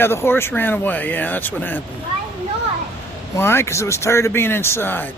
Yeah, the horse ran away. Yeah, that's what happened. Why not? Why? Because it was tired of being inside.